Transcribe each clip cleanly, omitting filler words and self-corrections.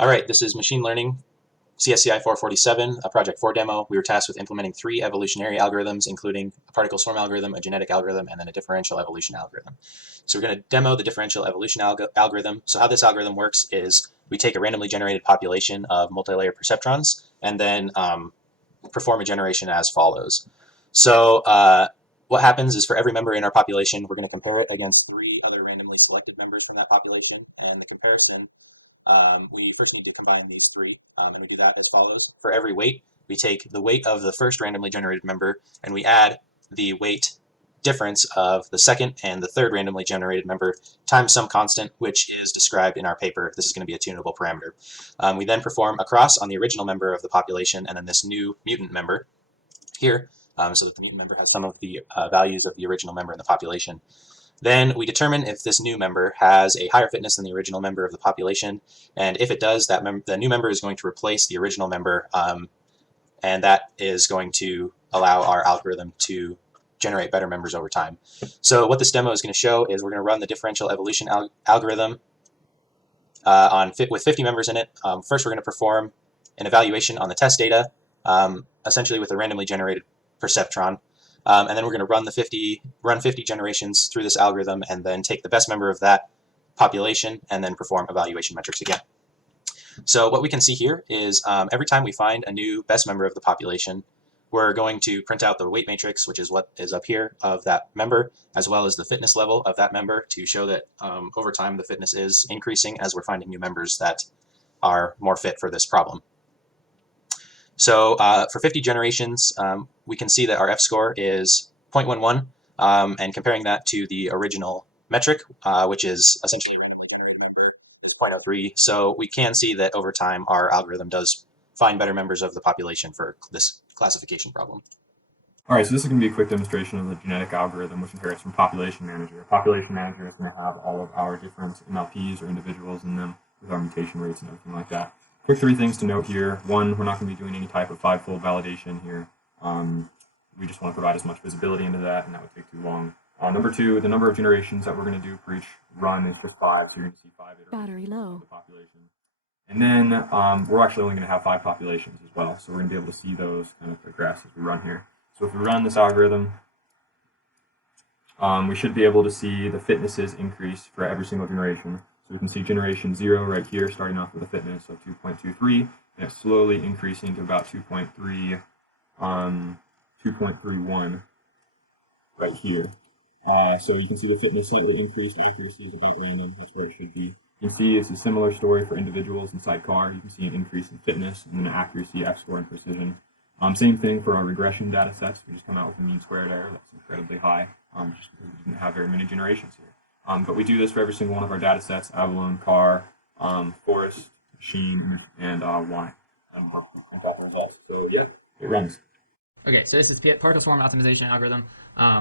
All right, this is machine learning, CSCI 447, a Project 4 demo. We were tasked with implementing 3 evolutionary algorithms, including a particle swarm algorithm, a genetic algorithm, and then a differential evolution algorithm. So we're going to demo the differential evolution algorithm. So how this algorithm works is we take a randomly generated population of multi-layer perceptrons and then perform a generation as follows. So what happens is for every member in our population, we're going to compare it against 3 other randomly selected members from that population, and the comparison we first need to combine these 3, and we do that as follows. For every weight, we take the weight of the first randomly generated member, and we add the weight difference of the second and the third randomly generated member times some constant, which is described in our paper. This is going to be a tunable parameter. We then perform a cross on the original member of the population and then this new mutant member here, so that the mutant member has some of the values of the original member in the population. Then we determine if this new member has a higher fitness than the original member of the population, and if it does, the new member is going to replace the original member, and that is going to allow our algorithm to generate better members over time. So what this demo is going to show is we're going to run the differential evolution algorithm with 50 members in it. First, we're going to perform an evaluation on the test data, essentially with a randomly generated perceptron. And then we're going to run 50 generations through this algorithm and then take the best member of that population and then perform evaluation metrics again. So what we can see here is every time we find a new best member of the population, we're going to print out the weight matrix, which is what is up here, of that member, as well as the fitness level of that member to show that over time the fitness is increasing as we're finding new members that are more fit for this problem. So for 50 generations, we can see that our F-score is 0.11, and comparing that to the original metric, which is essentially a randomly generated member, is 0.03. So we can see that over time our algorithm does find better members of the population for this classification problem. All right, so this is going to be a quick demonstration of the genetic algorithm, which inherits from Population Manager. Population Manager is going to have all of our different MLPs or individuals in them with our mutation rates and everything like that. Quick 3 things to note here. 1, we're not going to be doing any type of 5-fold validation here. We just want to provide as much visibility into that, and that would take too long. Number 2, the number of generations that we're going to do for each run is just 5, so you're going to see 5 iterations of the population. And then we're actually only going to have 5 populations as well, so we're going to be able to see those kind of progress as we run here. So if we run this algorithm, we should be able to see the fitnesses increase for every single generation. So we can see generation 0 right here, starting off with a fitness of 2.23, and it's slowly increasing to about 2.31 right here. So you can see the fitness slightly increased, accuracy is about random, that's where it should be. You can see it's a similar story for individuals inside car. You can see an increase in fitness and then accuracy, F-score, and precision. Same thing for our regression data sets. We just come out with a mean squared error that's incredibly high, just because we didn't have very many generations here. But we do this for every single one of our data sets: abalone, car, forest, machine, image, and wine. And we print out the results. So yeah, it runs. Okay, so this is particle swarm optimization algorithm.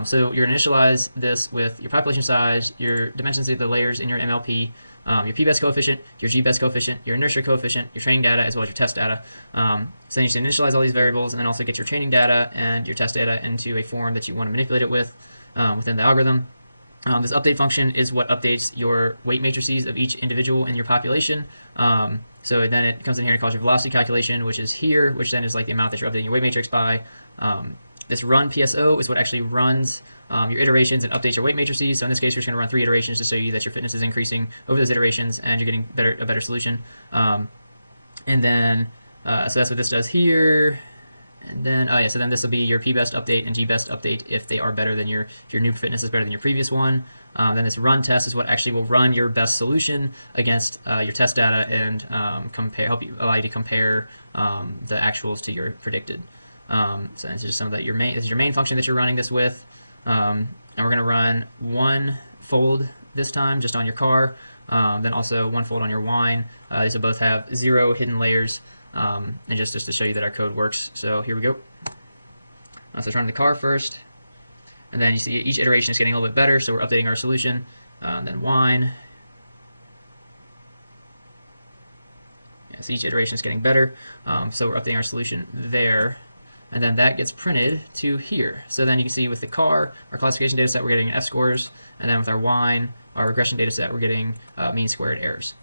So you're going to initialize this with your population size, your dimensions of the layers in your MLP, your p-best coefficient, your g-best coefficient, your inertia coefficient, your training data, as well as your test data. So then you should initialize all these variables and then also get your training data and your test data into a form that you want to manipulate it with within the algorithm. This update function is what updates your weight matrices of each individual in your population. So then it comes in here and calls your velocity calculation, which is here, which then is like the amount that you're updating your weight matrix by. This run PSO is what actually runs your iterations and updates your weight matrices. So in this case, we're just going to run 3 iterations to show you that your fitness is increasing over those iterations and you're getting a better solution. And then, so that's what this does here. And then, so then this will be your p-best update and g-best update if they are better than if your new fitness is better than your previous one. Then this run test is what actually will run your best solution against your test data and allow you to compare the actuals to your predicted. So this is just some of that. This is your main function that you're running this with. And we're going to run 1 fold this time just on your car. Then also 1 fold on your wine. These will both have 0 hidden layers. And just to show you that our code works. So here we go. So let's run the car first. And then you see each iteration is getting a little bit better, so we're updating our solution. Then wine. Yeah, so each iteration is getting better. So we're updating our solution there. And then that gets printed to here. So then you can see with the car, our classification data set, we're getting F scores. And then with our wine, our regression data set, we're getting mean squared errors.